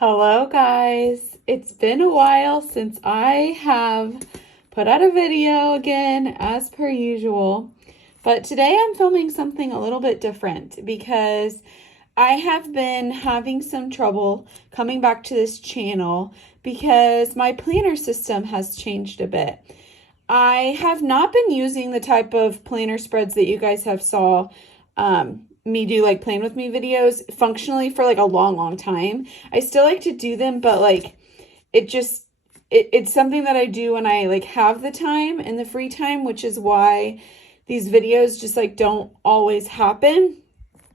Hello guys, it's been a while since I have put out a video again as per usual, but today I'm filming something a little bit different because I have been having some trouble coming back to this channel because my planner system has changed a bit. I have not been using the type of planner spreads that you guys have saw me do like plan with me videos functionally for like a long time. I still like to do them, but like it's something that I do when I like have the time and the free time, which is why these videos just like don't always happen.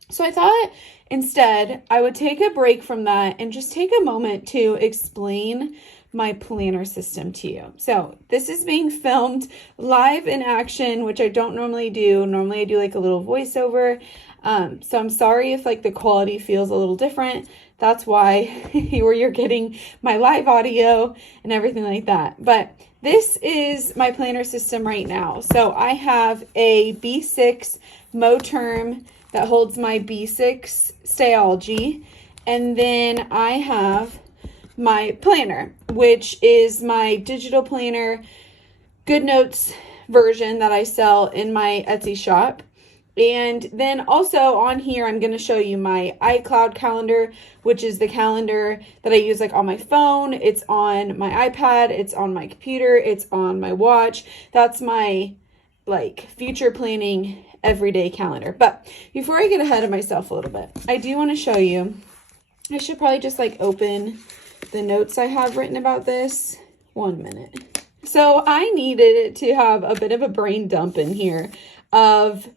So I thought instead I would take a break from that and just take a moment to explain my planner system to you. So this is being filmed live in action, which I don't normally do. Normally I do like a little voiceover. So I'm sorry if like the quality feels a little different. That's why where you're getting my live audio and everything like that. But this is my planner system right now. So I have a B6 Moterm that holds my B6 Stalogy. And then I have my planner, which is my digital planner, Goodnotes version that I sell in my Etsy shop. And then also on here, I'm going to show you my iCloud calendar, which is the calendar that I use like on my phone. It's on my iPad. It's on my computer. It's on my watch. That's my like future planning everyday calendar. But before I get ahead of myself a little bit, I do want to show you, I should probably just like open the notes I have written about this. 1 minute. So I needed to have a bit of a brain dump in here of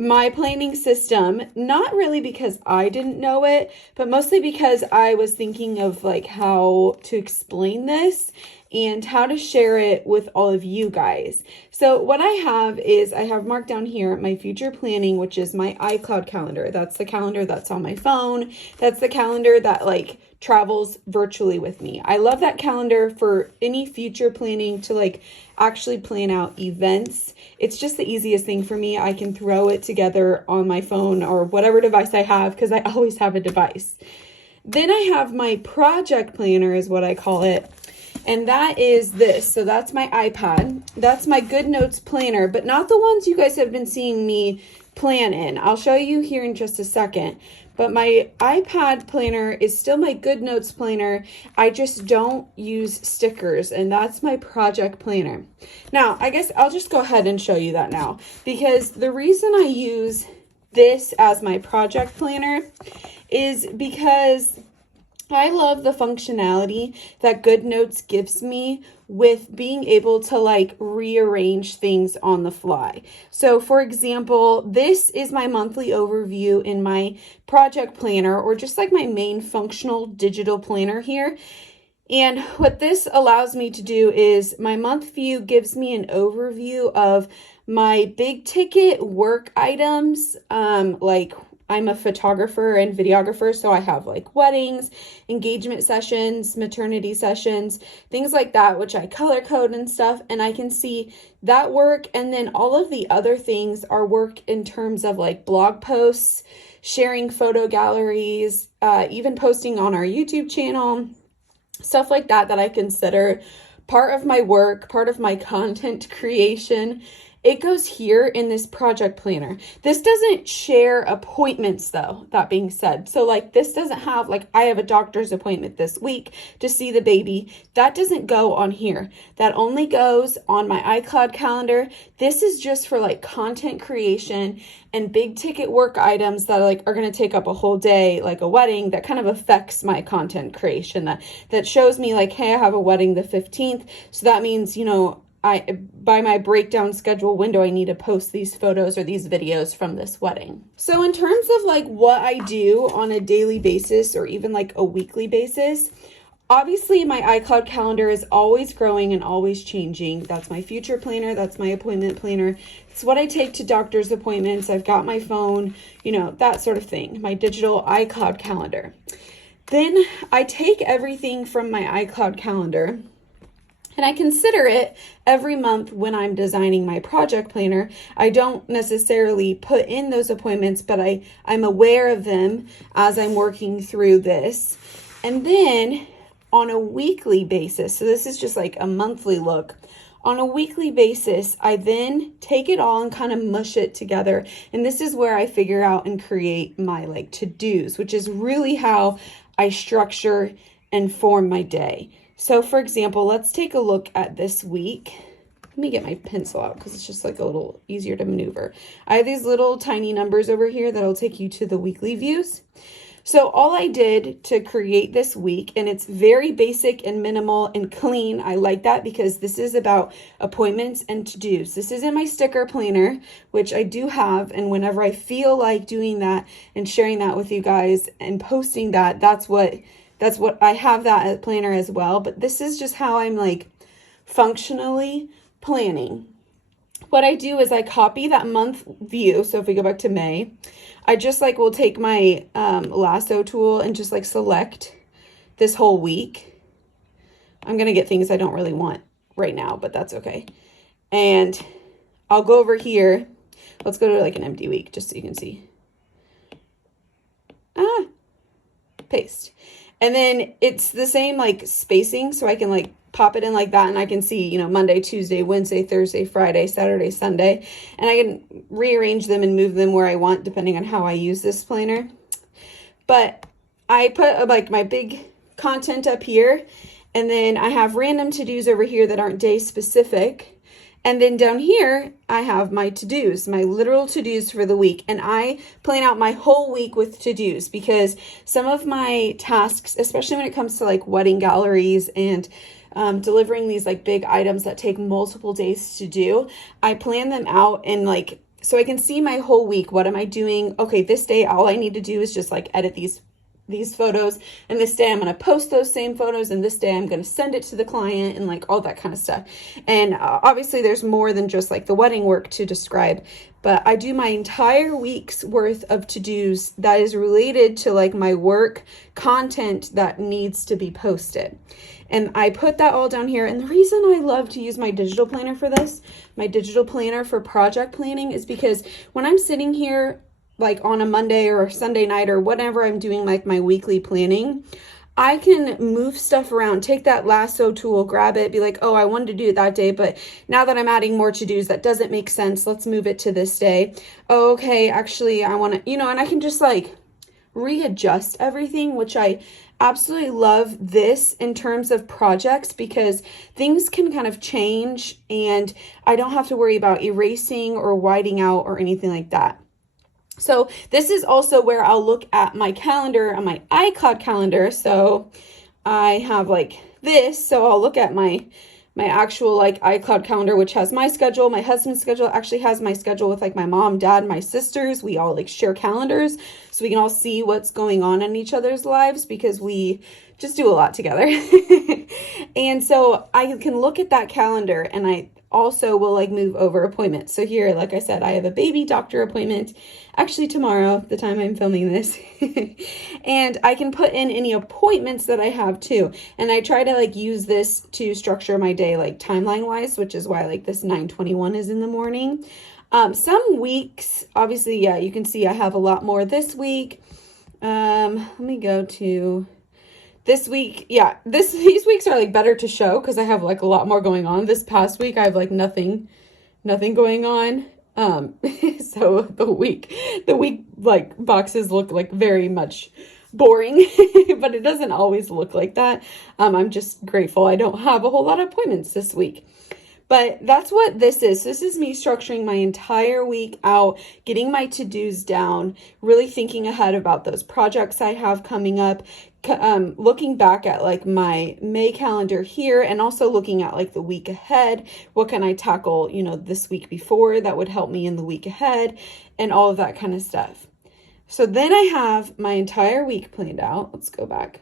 my planning system, not really because I didn't know it, but mostly because I was thinking of like how to explain this and how to share it with all of you guys. So what I have is I have marked down here my future planning, which is my iCloud calendar. That's the calendar that's on my phone. That's the calendar that like travels virtually with me. I love that calendar for any future planning to like actually plan out events. It's just the easiest thing for me. I can throw it together on my phone or whatever device I have because I always have a device. Then I have my project planner is what I call it. And that is this. So that's my iPad. That's my Goodnotes Planner, but not the ones you guys have been seeing me plan in. I'll show you here in just a second. But my iPad planner is still my Goodnotes planner. I just don't use stickers, and that's my project planner. Now, I guess I'll just go ahead and show you that now, because the reason I use this as my project planner is because I love the functionality that Goodnotes gives me with being able to like rearrange things on the fly. So for example, this is my monthly overview in my project planner, or just like my main functional digital planner here. And what this allows me to do is my month view gives me an overview of my big ticket work items, like I'm a photographer and videographer, so I have like weddings, engagement sessions, maternity sessions, things like that, which I color code and stuff, and I can see that work. And then all of the other things are work in terms of like blog posts, sharing photo galleries, even posting on our YouTube channel, stuff like that I consider part of my work, part of my content creation. It goes here in this project planner. This doesn't share appointments though, that being said. So like this doesn't have like, I have a doctor's appointment this week to see the baby. That doesn't go on here. That only goes on my iCloud calendar. This is just for like content creation and big ticket work items that are going to take up a whole day, like a wedding that kind of affects my content creation. That shows me like, hey, I have a wedding the 15th. So that means, you know, by my breakdown schedule window, I need to post these photos or these videos from this wedding. So in terms of like what I do on a daily basis or even like a weekly basis, obviously my iCloud calendar is always growing and always changing. That's my future planner. That's my appointment planner. It's what I take to doctor's appointments. I've got my phone, you know, that sort of thing, my digital iCloud calendar. Then I take everything from my iCloud calendar and I consider it every month when I'm designing my project planner. I don't necessarily put in those appointments, but I'm aware of them as I'm working through this. And then on a weekly basis, so this is just like a monthly look. On a weekly basis, I then take it all and kind of mush it together. And this is where I figure out and create my like to-dos, which is really how I structure and form my day. So for example, let's take a look at this week. Let me get my pencil out because it's just like a little easier to maneuver. I have these little tiny numbers over here that'll take you to the weekly views. So all I did to create this week, and it's very basic and minimal and clean. I like that because this is about appointments and to-dos. This isn't my sticker planner, which I do have. And whenever I feel like doing that and sharing that with you guys and posting that, that's what I have that planner as well. But this is just how I'm like functionally planning. What I do is I copy that month view. So if we go back to May, I just like will take my lasso tool and just like select this whole week. I'm going to get things I don't really want right now, but that's okay. And I'll go over here. Let's go to like an empty week just so you can see. Paste. And then it's the same like spacing, so I can like pop it in like that, and I can see, you know, Monday, Tuesday, Wednesday, Thursday, Friday, Saturday, Sunday, and I can rearrange them and move them where I want depending on how I use this planner. But I put like my big content up here, and then I have random to-dos over here that aren't day specific. And then down here, I have my to-dos, my literal to-dos for the week. And I plan out my whole week with to-dos because some of my tasks, especially when it comes to like wedding galleries and delivering these like big items that take multiple days to do, I plan them out and like, so I can see my whole week. What am I doing? Okay, this day, all I need to do is just like edit these photos, and this day I'm going to post those same photos, and this day I'm going to send it to the client and like all that kind of stuff. And obviously there's more than just like the wedding work to describe, but I do my entire week's worth of to-dos that is related to like my work content that needs to be posted. And I put that all down here. And the reason I love to use my digital planner for this, my digital planner for project planning, is because when I'm sitting here like on a Monday or Sunday night or whatever I'm doing like my weekly planning, I can move stuff around, take that lasso tool, grab it, be like, oh, I wanted to do it that day, but now that I'm adding more to-dos, that doesn't make sense. Let's move it to this day. Oh, okay, actually, I want to, you know, and I can just like readjust everything, which I absolutely love this in terms of projects because things can kind of change and I don't have to worry about erasing or whiting out or anything like that. So this is also where I'll look at my calendar on my iCloud calendar. So I have like this. So I'll look at my actual like iCloud calendar, which has my schedule. My husband's schedule actually has my schedule with like my mom, dad, my sisters. We all like share calendars so we can all see what's going on in each other's lives because we just do a lot together. And so I can look at that calendar, and I also will like move over appointments. So here, like I said, I have a baby doctor appointment actually tomorrow, the time I'm filming this. And I can put in any appointments that I have too. And I try to like use this to structure my day like timeline wise, which is why like this 9:21 is in the morning. Some weeks, obviously, yeah, you can see I have a lot more this week. Let me go to this week. Yeah, these weeks are like better to show because I have like a lot more going on. This past week I have like nothing going on. So the week like boxes look like very much boring, but it doesn't always look like that. I'm just grateful I don't have a whole lot of appointments this week. But that's what this is. This is me structuring my entire week out, getting my to-dos down, really thinking ahead about those projects I have coming up, looking back at like my May calendar here, and also looking at like the week ahead. What can I tackle, you know, this week before that would help me in the week ahead, and all of that kind of stuff. So then I have my entire week planned out. Let's go back.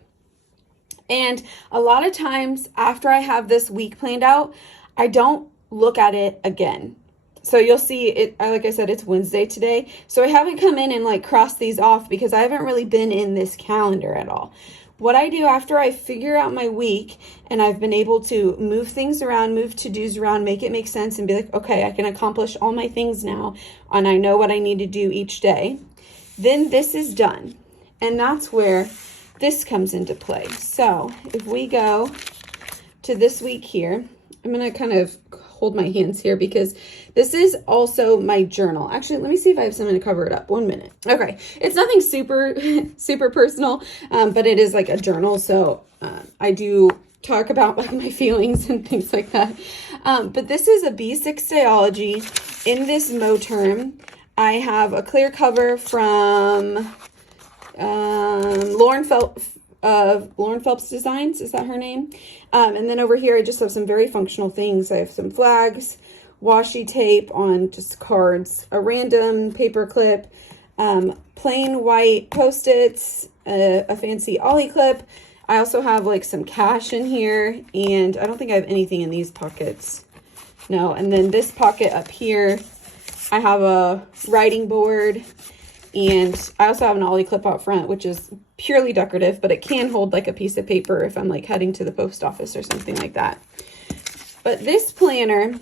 And a lot of times after I have this week planned out, I don't look at it again. So you'll see it, like I said, it's Wednesday today. So I haven't come in and like crossed these off because I haven't really been in this calendar at all. What I do after I figure out my week and I've been able to move things around, move to-dos around, make it make sense and be like, okay, I can accomplish all my things now and I know what I need to do each day. Then this is done. And that's where this comes into play. So if we go to this week here, I'm going to kind of hold my hands here because this is also my journal. Actually, let me see if I have something to cover it up. 1 minute. Okay. It's nothing super personal, but it is like a journal. So I do talk about like my feelings and things like that. But this is a B6 Stalogy in this Moterm. I have a clear cover from Lauren Phelps Designs, is that her name? And then over here, I just have some very functional things. I have some flags, washi tape on just cards, a random paper clip, plain white Post-its, a fancy ollie clip. I also have like some cash in here, and I don't think I have anything in these pockets. No, and then this pocket up here, I have a writing board, and I also have an ollie clip out front, which is purely decorative, but it can hold like a piece of paper if I'm like heading to the post office or something like that. But this planner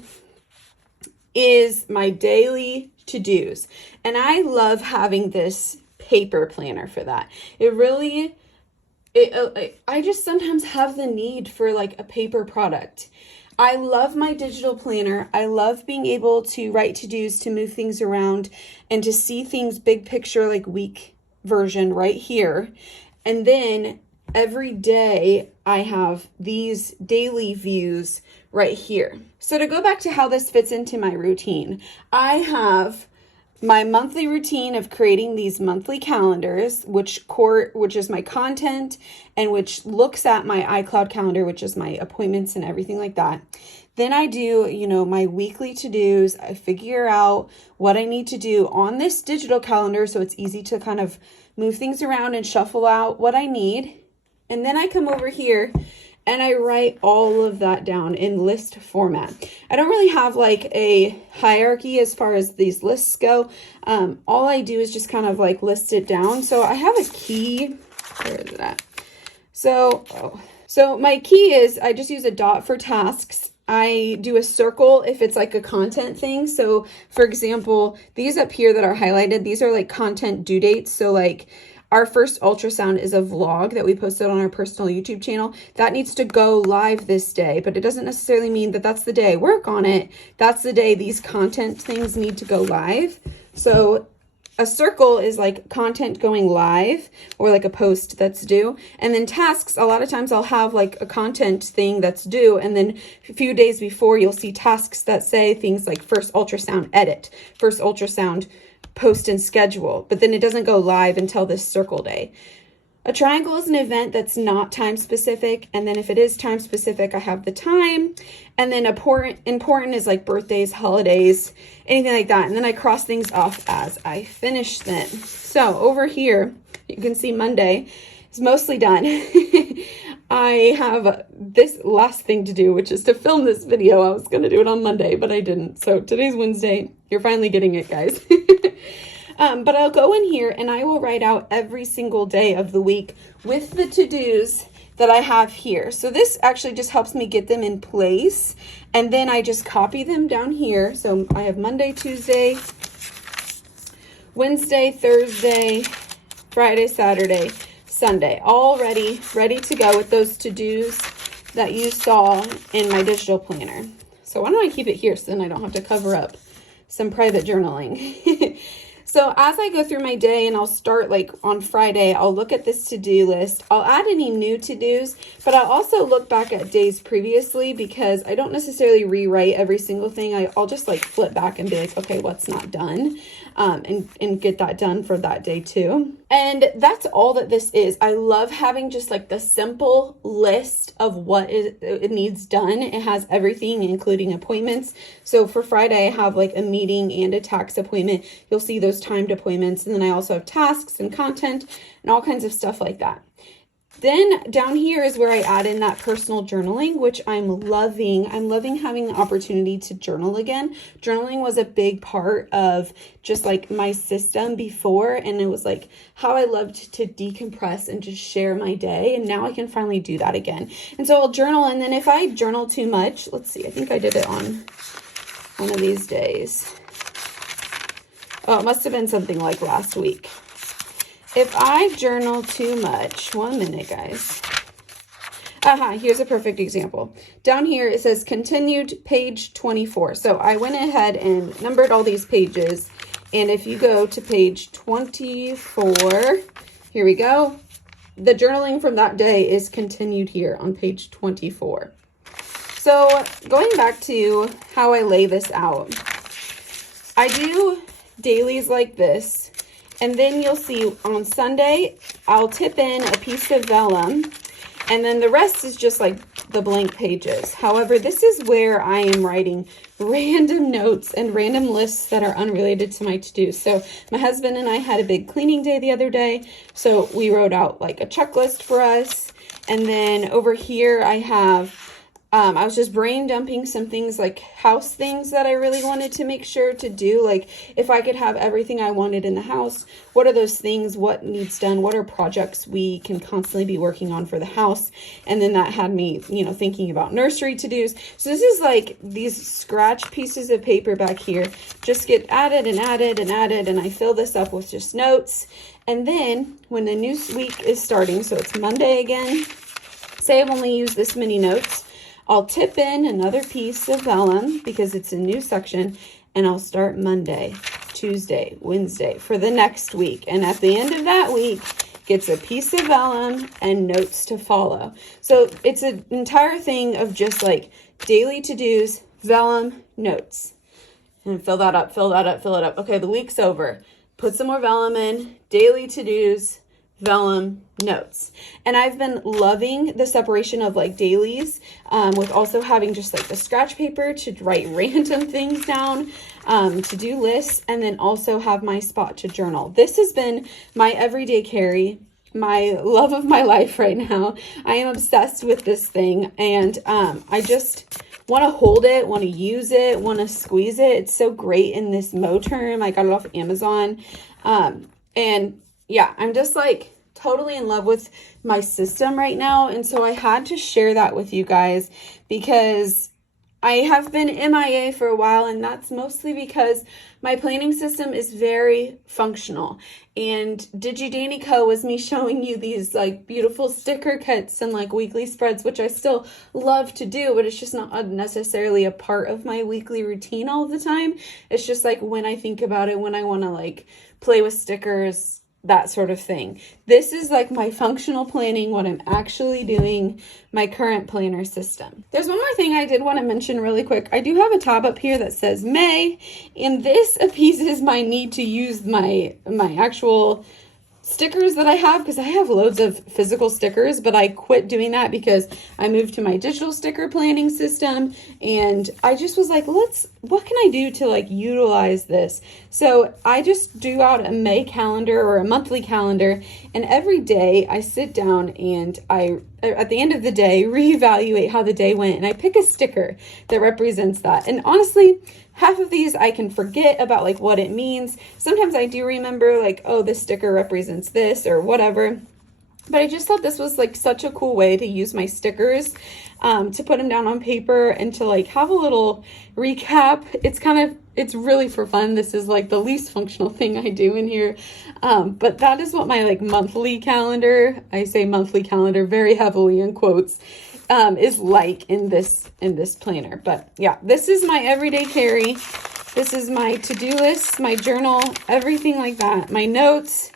is my daily to-dos, and I love having this paper planner for that. I just sometimes have the need for like a paper product. I love my digital planner. I love being able to write to-dos, to move things around, and to see things big picture, like week version right here. And then every day I have these daily views right here. So to go back to how this fits into my routine, I have my monthly routine of creating these monthly calendars, which is my content and which looks at my iCloud calendar, which is my appointments and everything like that. Then I do, my weekly to-dos. I figure out what I need to do on this digital calendar, so it's easy to kind of move things around and shuffle out what I need. And then I come over here and I write all of that down in list format. I don't really have like a hierarchy as far as these lists go. All I do is just kind of like list it down. So I have a key. Where is it at? So my key is I just use a dot for tasks. I do a circle if it's like a content thing. So for example, these up here that are highlighted, these are like content due dates. So like our first ultrasound is a vlog that we posted on our personal YouTube channel. That needs to go live this day, but it doesn't necessarily mean that that's the day I work on it. That's the day these content things need to go live. So a circle is like content going live or like a post that's due. And then tasks, a lot of times I'll have like a content thing that's due. And then a few days before you'll see tasks that say things like first ultrasound edit, first ultrasound post and schedule, but then it doesn't go live until this circle day. A triangle is an event that's not time specific. And then if it is time specific, I have the time. And then important is like birthdays, holidays, anything like that. And then I cross things off as I finish them. So over here, you can see Monday is mostly done. I have this last thing to do, which is to film this video. I was going to do it on Monday, but I didn't. So today's Wednesday. You're finally getting it, guys. But I'll go in here and I will write out every single day of the week with the to-dos that I have here. So this actually just helps me get them in place. And then I just copy them down here. So I have Monday, Tuesday, Wednesday, Thursday, Friday, Saturday, Sunday, all ready to go with those to-dos that you saw in my digital planner. So why don't I keep it here so then I don't have to cover up some private journaling. So as I go through my day, and I'll start like on Friday, I'll look at this to-do list. I'll add any new to-dos, but I'll also look back at days previously because I don't necessarily rewrite every single thing. I'll just like flip back and be like, okay, what's not done? And get that done for that day too. And that's all that this is. I love having just like the simple list of what it needs done. It has everything, including appointments. So for Friday, I have like a meeting and a tax appointment. You'll see those timed appointments. And then I also have tasks and content and all kinds of stuff like that. Then down here is where I add in that personal journaling, which I'm loving. I'm loving having the opportunity to journal again. Journaling was a big part of just like my system before, and it was like how I loved to decompress and just share my day. And now I can finally do that again. And so I'll journal, and then if I journal too much, let's see, I think I did it on one of these days. Oh, it must have been something like last week. if I journal too much, 1 minute, guys. Here's a perfect example. Down here, it says continued page 24. So I went ahead and numbered all these pages. And if you go to page 24, here we go. The journaling from that day is continued here on page 24. So going back to how I lay this out, I do dailies like this. And then you'll see on Sunday, I'll tip in a piece of vellum. And then the rest is just like the blank pages. However, this is where I am writing random notes and random lists that are unrelated to my to-dos. So my husband and I had a big cleaning day the other day. So we wrote out like a checklist for us. And then over here I have, I was just brain dumping some things like house things that I really wanted to make sure to do. Like if I could have everything I wanted in the house, what are those things? What needs done? What are projects we can constantly be working on for the house? And then that had me, thinking about nursery to-dos. So this is like these scratch pieces of paper back here just get added and added and added. And I fill this up with just notes. And then when the new week is starting, so it's Monday again, say I've only used this many notes, I'll tip in another piece of vellum because it's a new section, and I'll start Monday, Tuesday, Wednesday for the next week. And at the end of that week, gets a piece of vellum and notes to follow. So it's an entire thing of just like daily to-dos, vellum, notes. And fill that up, fill that up, fill it up. Okay, the week's over. Put some more vellum in, daily to-dos, vellum, notes. And I've been loving the separation of like dailies with also having just like the scratch paper to write random things down, to-do lists, and then also have my spot to journal. This has been my everyday carry, my love of my life right now. I am obsessed with this thing, and I just want to hold it, want to use it, want to squeeze it. It's so great in this Moterm. I got it off Amazon. And yeah, I'm just like totally in love with my system right now. And so I had to share that with you guys because I have been MIA for a while, and that's mostly because my planning system is very functional. And Digi Co was me showing you these like beautiful sticker kits and like weekly spreads, which I still love to do, but it's just not necessarily a part of my weekly routine all the time. It's just like when I think about it, when I want to like play with stickers, that sort of thing. This is like my functional planning, what I'm actually doing, my current planner system. There's one more thing I did want to mention really quick. I do have a tab up here that says May, and this appeases my need to use my actual stickers that I have, because I have loads of physical stickers, but I quit doing that because I moved to my digital sticker planning system, and I just was like, what can I do to like utilize this? So I just do out a May calendar or a monthly calendar, and every day I sit down and I, at the end of the day, reevaluate how the day went, and I pick a sticker that represents that. And honestly, half of these I can forget about like what it means. Sometimes I do remember like, oh, this sticker represents this or whatever. But I just thought this was like such a cool way to use my stickers, to put them down on paper and to like have a little recap. It's really for fun. This is like the least functional thing I do in here. But that is what my like monthly calendar, I say monthly calendar very heavily in quotes, is like in this planner. But yeah, this is my everyday carry. This is my to-do list, my journal, everything like that. My notes.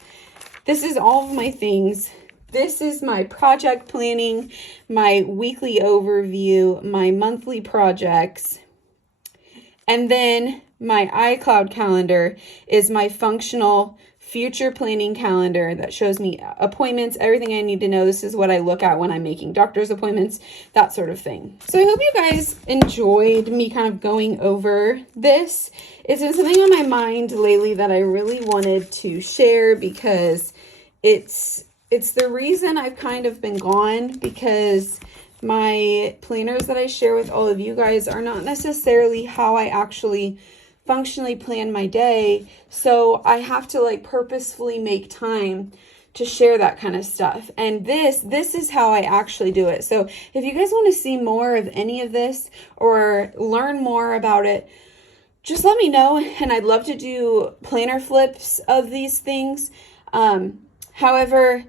This is all of my things. This is my project planning, my weekly overview, my monthly projects. And then my iCloud calendar is my functional future planning calendar that shows me appointments, everything I need to know. This is what I look at when I'm making doctor's appointments, that sort of thing. So I hope you guys enjoyed me kind of going over this. It's been something on my mind lately that I really wanted to share because it's the reason I've kind of been gone, because my planners that I share with all of you guys are not necessarily how I actually functionally plan my day. So I have to like purposefully make time to share that kind of stuff. And this is how I actually do it. So if you guys want to see more of any of this or learn more about it, just let me know. And I'd love to do planner flips of these things. However,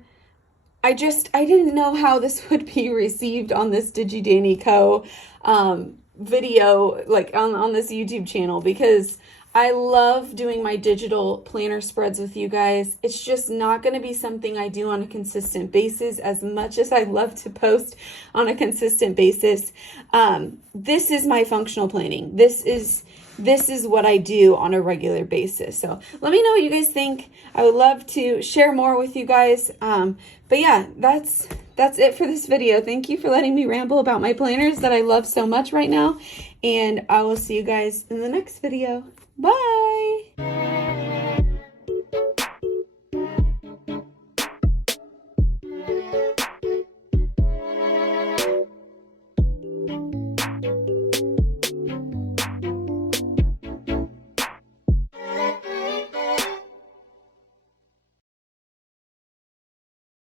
I didn't know how this would be received on this DigiDanny Co. video, like on this YouTube channel, because I love doing my digital planner spreads with you guys. It's just not going to be something I do on a consistent basis as much as I love to post on a consistent basis. This is my functional planning. This is what I do on a regular basis. So let me know what you guys think. I would love to share more with you guys. But yeah, that's it for this video. Thank you for letting me ramble about my planners that I love so much right now. And I will see you guys in the next video. Bye!